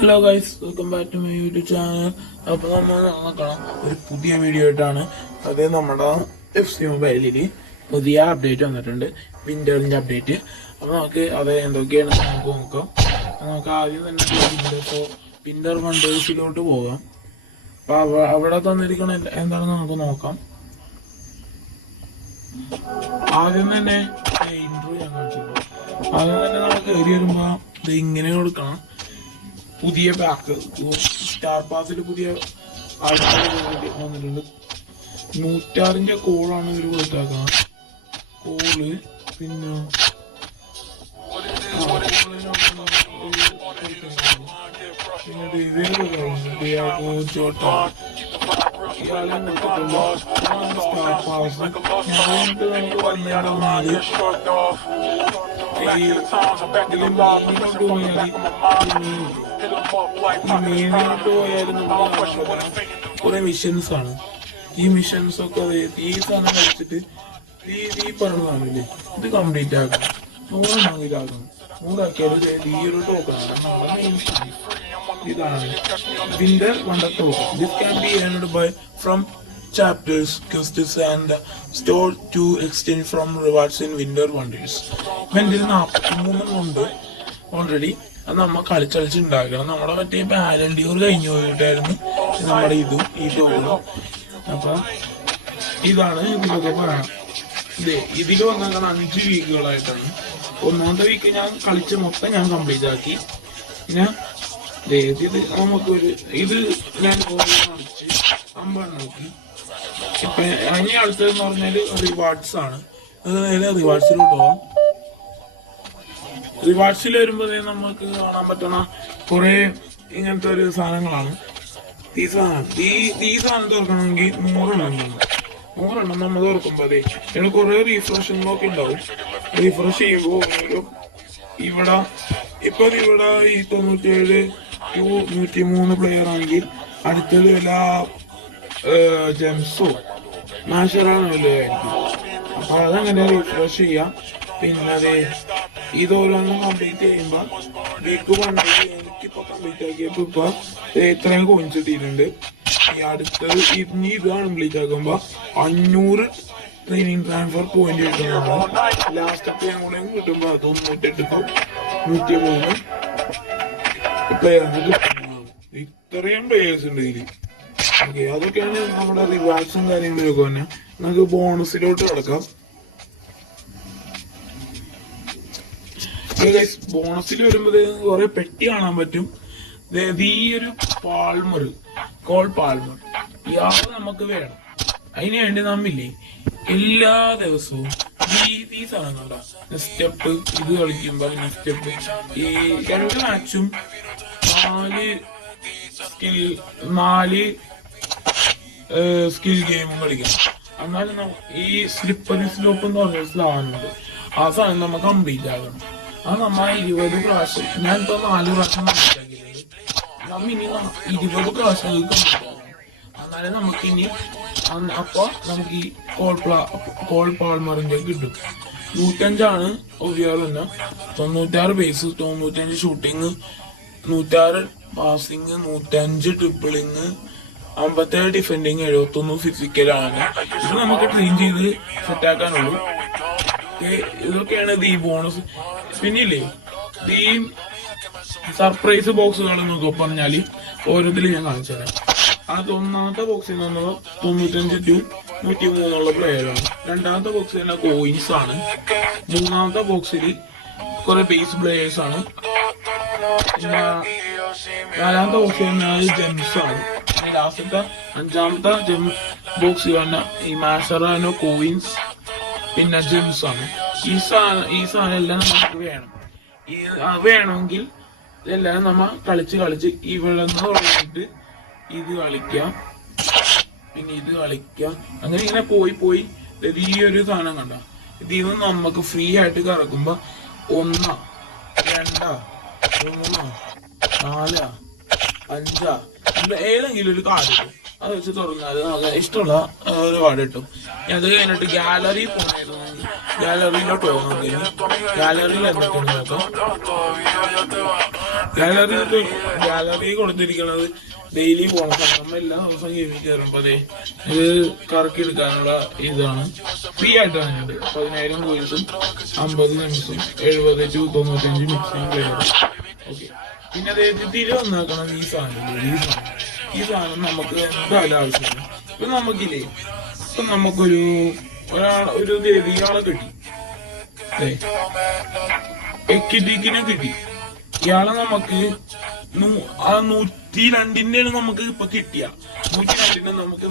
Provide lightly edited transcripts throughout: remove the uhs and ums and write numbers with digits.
Hello guys, welcome back to my YouTube channel. അപ്പോൾ നമ്മൾ നോക്കണം ഒരു പുതിയ വീഡിയോ ആയിട്ടാണ്. അത് നമ്മുടെ FC മൊബൈലിൽ പുതിയ അപ്ഡേറ്റ് വന്നിട്ടുണ്ട്, വിന്ററിന്റെ അപ്ഡേറ്റ്. അപ്പോൾ നമുക്ക് അത് എന്തൊക്കെയാണ് നമുക്ക് നോക്കാം. നമുക്ക് ആദ്യം തന്നെ ഇപ്പോൾ വിന്റർ വണ്ടേഴ്സിലോട്ട് പോകാം. അപ്പോൾ അവിടെ തന്നിരിക്കണ എന്താണെന്ന് നമുക്ക് നോക്കാം. ആദ്യം തന്നെ ഇൻട്രോ ഞാൻ കാണിച്ചിരുന്നു. ആദ്യം തന്നെ നമുക്ക് കയറി വരുമ്പോൾ ഇത് ഇങ്ങനെ കൊടുക്കണം. പുതിയ പാക്ക് സ്റ്റാർ പാസിൽ പുതിയ ആൾക്കാർ വന്നിട്ടുണ്ട്. 106 കോളാണ് ഇവർ കൊടുത്താക്കണം. കോള് പിന്നെ ഡിയാഗോ ജോട്ട ഇയാളെ കൊടുത്തിട്ടുള്ള സ്റ്റാർ പാസ്. നമുക്ക് വന്നിട്ടുണ്ടെങ്കിൽ കുറെ മിഷൻസ് ആണ്. ഈ മിഷൻസ് ഒക്കെ ഈ സാധനം കളിച്ചിട്ട് ഈ പറഞ്ഞതാണല്ലേ, ഇത് കംപ്ലീറ്റ് ആക്കണം. 100 ഇതാക്കണം. 100 ഈ ഒരു ടോക്കണാണ് നമ്മുടെ മെയിൻ. ഇതാണ് winter wonder token. This can be earned bye from chapters, quests and stored to exchange from rewards in winter wonders. ഇതിൽ 43 ഉണ്ട് ഓൾറെഡി. അത് നമ്മൾ കളിച്ചുണ്ടാക്കണം. നമ്മുടെ മറ്റേ ബാലൻഡിയോർ കഴിഞ്ഞു പോയിട്ടായിരുന്നു നമ്മുടെ ഈ ടോക്കണും. അപ്പൊ ഇതാണ് ഇതിലൊക്കെ പറയാം. ഇതിൽ വന്നേക്കണം 5 വീക്കുകളായിട്ടാണ്. ഒന്നാമത്തെ വീക്ക് ഞാൻ കളിച്ച് മൊത്തം ഞാൻ കംപ്ലീറ്റ് ആക്കി. പിന്നെ ഇത് നമുക്കൊരു ഇത് ഞാൻ കളിച്ച് നോക്കി. ഇപ്പൊ ഇനി അടുത്തതെന്ന് പറഞ്ഞാല് റിവാർഡ്സ് ആണ്. അത് നേരെ റിവാർഡ്സിലോട്ട് പോവാം. റിവാർഡ്സിൽ വരുമ്പോ നമുക്ക് കാണാൻ പറ്റണ കുറെ ഇങ്ങനത്തെ ഒരു സാധനങ്ങളാണ്. ഈ സാധനം തുറക്കണമെങ്കിൽ 100 നമ്മൾ തുറക്കുമ്പോ ഇതിന് കുറെ റീഫ്രഷിംഗൊക്കെ ഉണ്ടാവും. റീഫ്രഷ് ചെയ്യുമ്പോ ഇവിടെ ഈ 97 to 103 പ്ലെയർ ആണെങ്കിൽ അടുത്തത് വല്ല ജെംസോ മാഷറാണല്ലോ ആയിരിക്കും. അപ്പൊ അതങ്ങനെ റീഫ്രഷ് ചെയ്യാം. പിന്നെ ഇതോരോന്നും കംപ്ലീറ്റ് ചെയ്യുമ്പോ വീക്ക് വണ്ടി എനിക്കിപ്പോ കംപ്ലീറ്റ് ആക്കിയപ്പോ ഇപ്പൊ ഇത്രയും കോയിൻസ് കിട്ടിയിട്ടുണ്ട്. ഈ അടുത്തത് ഇനി ഇത് കംപ്ലീറ്റ് ആക്കുമ്പോ 500 ട്രെയിനിങ് ട്രാൻസ്ഫർ പോയിന്റ് കിട്ടുന്നതാണ്. ലാസ്റ്റത്തെ കൂടെ കിട്ടുമ്പോ 98 103 പ്ലെയേഴ്സ് കിട്ടുന്നതാണ്. ഇത്രയും പ്ലെയേഴ്സ് ഉണ്ട് ഇതിൽ. ഓക്കെ, അതൊക്കെയാണ് നമ്മുടെ റിവാർഡ്സും കാര്യങ്ങളൊക്കെ തന്നെ. നമുക്ക് ബോണസിലോട്ട് കിടക്കാം. ബോണസിൽ വരുമ്പോ കുറെ പെട്ടി കാണാൻ പറ്റും. ഈ ഒരു കോൾ പാൾമർ ഇയാള് നമുക്ക് വേണം. അതിനു വേണ്ടി നമ്മില്ലേ എല്ലാ ദിവസവും ഈ സാധനങ്ങളുണ്ടാ സ്റ്റെപ്പ് ഇത് കളിക്കുമ്പോ സ്റ്റെപ്പ് ഈ 2 മാച്ചും 4 സ്കിൽ ഗെയിമും കളിക്കണം. എന്നാലും ഈ സ്ലിപ്പറി സ്ലോപ്പ് എന്ന് പറഞ്ഞ സാധനമുണ്ട്. ആ സാധനം നമ്മൾ കംപ്ലീറ്റ് ആകണം. അത് നമ്മ 20 പ്രാവശ്യം, ഞാനിപ്പോ 4 പ്രാവശ്യം കംപ്ലീറ്റ് ആക്കിയിട്ടുണ്ട്. നമ്മ ഇനി 20 പ്രാവശ്യം കംപ്ലീറ്റ് ആകണം. എന്നാലും നമുക്കിനി അപ്പൊ നമുക്ക് ഈ കോൾ പാൾമറിന്റെ കിട്ടും. 105 ഒവിയർ തന്നെ, 96 ബേസ്, 95 ഷൂട്ടിങ്, 106 പാസിങ്, 105 ട്രിപ്പിളിങ്, 57 ഡിഫെൻഡിങ്, 71 ഫിസിക്കലാണ്. ഇത് നമുക്ക് ട്രെയിൻ ചെയ്ത് സെറ്റാക്കാനുള്ളൂ. ഇതൊക്കെയാണ് ഈ ബോണസ്. പിന്നില്ലേ ഈ സർപ്രൈസ് ബോക്സുകൾ എന്നൊക്കെ പറഞ്ഞാല് ഓരോത്തില് ഞാൻ കാണിച്ചു തരാം. അത് ഒന്നാമത്തെ ബോക്സിൽ നിന്ന് 95 to 103 പ്ലെയറാണ്. രണ്ടാമത്തെ ബോക്സിൽ തന്നെ കോയിൻസ് ആണ്. മൂന്നാമത്തെ ബോക്സിൽ കുറെ ബേസ് പ്ലേയേഴ്സ് ആണ്. പിന്നെ നാലാമത്തെ ബോക്സിൽ തന്നെ ജെംസ് ആണ്. ലാസ്റ്റത്തെ 5ാമത്തെ ബോക്സിൽ തന്നെ ഈ മാഷറാനോ കോയിൻസ് പിന്നെ ജെംസ് ആണ്. ഈ സാധനം എല്ലാം നമുക്ക് വേണം. വേണമെങ്കിൽ ഇതെല്ലാം നമ്മ കളിച്ച് ഇവിടെ നിന്ന് തുടങ്ങിയിട്ട് ഇത് കളിക്കാം, പിന്നെ ഇത് കളിക്കാം. അങ്ങനെ ഇങ്ങനെ പോയി ഈ ഒരു സാധനം കണ്ട ഇതിൽ നിന്ന് നമുക്ക് ഫ്രീ ആയിട്ട് കറക്കുമ്പോ 1, 2, 3, 4, 5 ഏതെങ്കിലും ഒരു കാർഡ് കിട്ടും. അത് വെച്ച് തുടങ്ങാതെ നമുക്ക് ഇഷ്ടമുള്ള ഒരു കാർഡ് കിട്ടും. അത് കഴിഞ്ഞിട്ട് ഗാലറി പോകണമായിരുന്നു. ഗാലറിയിലോട്ട് പോകാൻ ഗാലറിയിൽ എന്തൊക്കെയാണ് നോക്കാം. ഗാലറി കൊടുത്തിരിക്കുന്നത് ഡെയിലി പോകണം. നമ്മൾ എല്ലാ ദിവസവും ഗെയിമിൽ കയറുമ്പോ അതെ ഇത് കറക്കി എടുക്കാനുള്ള ഇതാണ്. ഫ്രീ ആയിട്ട് തന്നെയുണ്ട്. 10,000 കോയിൻസും 50 നിമിഷം 70 to 95 മിക്സിംഗ് പ്ലെയർ. ഓക്കെ, പിന്നെ അതായത് ഇതിൽ വന്നാക്കണം ഈ സാധനം നമുക്ക് എന്തായാലും ആവശ്യമില്ല. ഇപ്പൊ നമുക്കില്ലേ, ഇപ്പൊ നമുക്കൊരു ഇയാളെ കിട്ടി, എക്കിഡിക്കിനെ കിട്ടി. ഇയാളെ നമുക്ക് 102 നമുക്ക് ഇപ്പൊ കിട്ടിയ 102 നമുക്ക്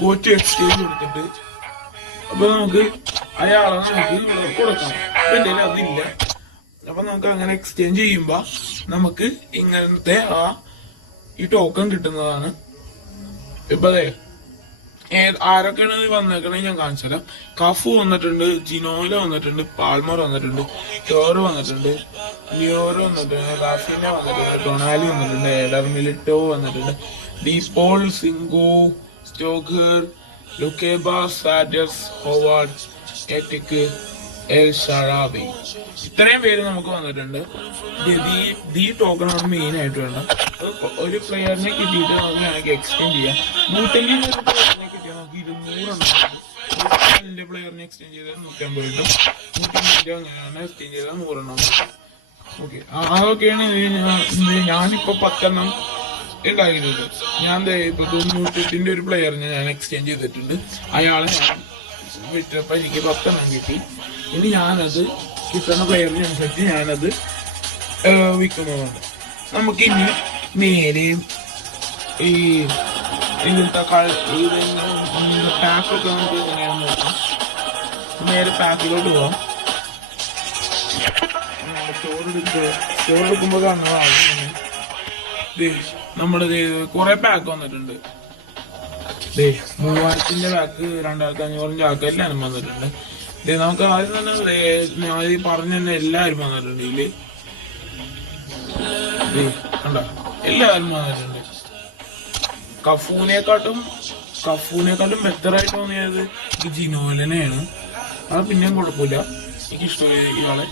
ഗോറ്റ് എക്സ്ചേഞ്ച് കൊടുത്തിട്ട് അപ്പൊ നമുക്ക് അയാളെ നമുക്ക് കൊടുക്കാം. അപ്പൊ എന്റെ അതില്ല. അപ്പൊ നമുക്ക് അങ്ങനെ എക്സ്ചേഞ്ച് ചെയ്യുമ്പോ നമുക്ക് ഇങ്ങനത്തെ ഈ ടോക്കൺ കിട്ടുന്നതാണ്. ഇപ്പൊ അതെ ആരൊക്കെയാണ് വന്നേക്കണേ ഞാൻ കാണിച്ചുതരാം. കഫു വന്നിട്ടുണ്ട്, ജിനോല വന്നിട്ടുണ്ട്, പാൾമർ വന്നിട്ടുണ്ട്, ടോറ് വന്നിട്ടുണ്ട്, ലിയോറ് വന്നിട്ടുണ്ട്, റാഫിന വന്നിട്ടുണ്ട്, ടൊണാലി വന്നിട്ടുണ്ട്, എഡർ മിലിറ്റോ വന്നിട്ടുണ്ട്, ഡീപോൾ, സിംഗോ, സ്റ്റോക്കർ, ലുക്കേബ, സാഡസ്, ഹോവാർഡ്, എറ്റിക്, എൽ ഷറാബി. ഇത്രയും പേര് നമുക്ക് വന്നിട്ടുണ്ട്. ഈ ടോക്കണാണ് മെയിൻ ആയിട്ട് വേണ്ടത്. ഒരു പ്ലെയറിനെ കിട്ടിയിട്ട് നമുക്ക് എക്സ്ചേഞ്ച് ചെയ്യാം. 150 പ്ലെയറിനെ കിട്ടിയാൽ നമുക്ക് 200 പ്ലെയറിനെ എക്സ്ചേഞ്ച് ചെയ്താൽ 150 കിട്ടും. 150 അങ്ങനെയാണ് എക്സ്ചേഞ്ച് ചെയ്താൽ 100 ഓക്കെ. അതൊക്കെയാണ് ഞാനിപ്പോ 10 ഉണ്ടാക്കിയിട്ടുണ്ട്. ഞാൻ ഇപ്പൊ 98 ഒരു പ്ലെയറിനെ ഞാൻ എക്സ്ചേഞ്ച് ചെയ്തിട്ടുണ്ട്. അയാളെ ഞാൻ വിറ്റപ്പോ എനിക്ക് 10 കിട്ടി. ഇനി ഞാനത് കിട്ടുന്ന പ്ലെയറിനനുസരിച്ച് ഞാനത് വിൽക്കുന്നതാണ്. നമുക്കിനി നേരെയും ഈ ഇങ്ങനത്തെ പാക്കൊക്കെ നമുക്ക് എങ്ങനെയാണെന്ന് നോക്കാം. നേരെ പാക്കിലോട്ട് പോവാം. സ്റ്റോറെടുക്കുമ്പോൾ കാണുന്നതാണ് നമ്മുടെ കുറെ പാക്ക് വന്നിട്ടുണ്ട്. 3000 പാക്ക്, 2500 ചാക്ക് എല്ലാരും വന്നിട്ടുണ്ട്. നമുക്ക് ആദ്യം തന്നെ ഞാൻ പറഞ്ഞ തന്നെ എല്ലാരും വന്നിട്ടുണ്ട്. ഇതില് കണ്ട എല്ലാരും വന്നിട്ടുണ്ട്. കഫൂനെക്കാട്ടും ബെറ്ററായിട്ട് തോന്നിയത് ഈ ജിനോലനെയാണ്. അത് പിന്നെയും കുഴപ്പമില്ല, എനിക്ക് ഇഷ്ടമായി ഇയാളെ.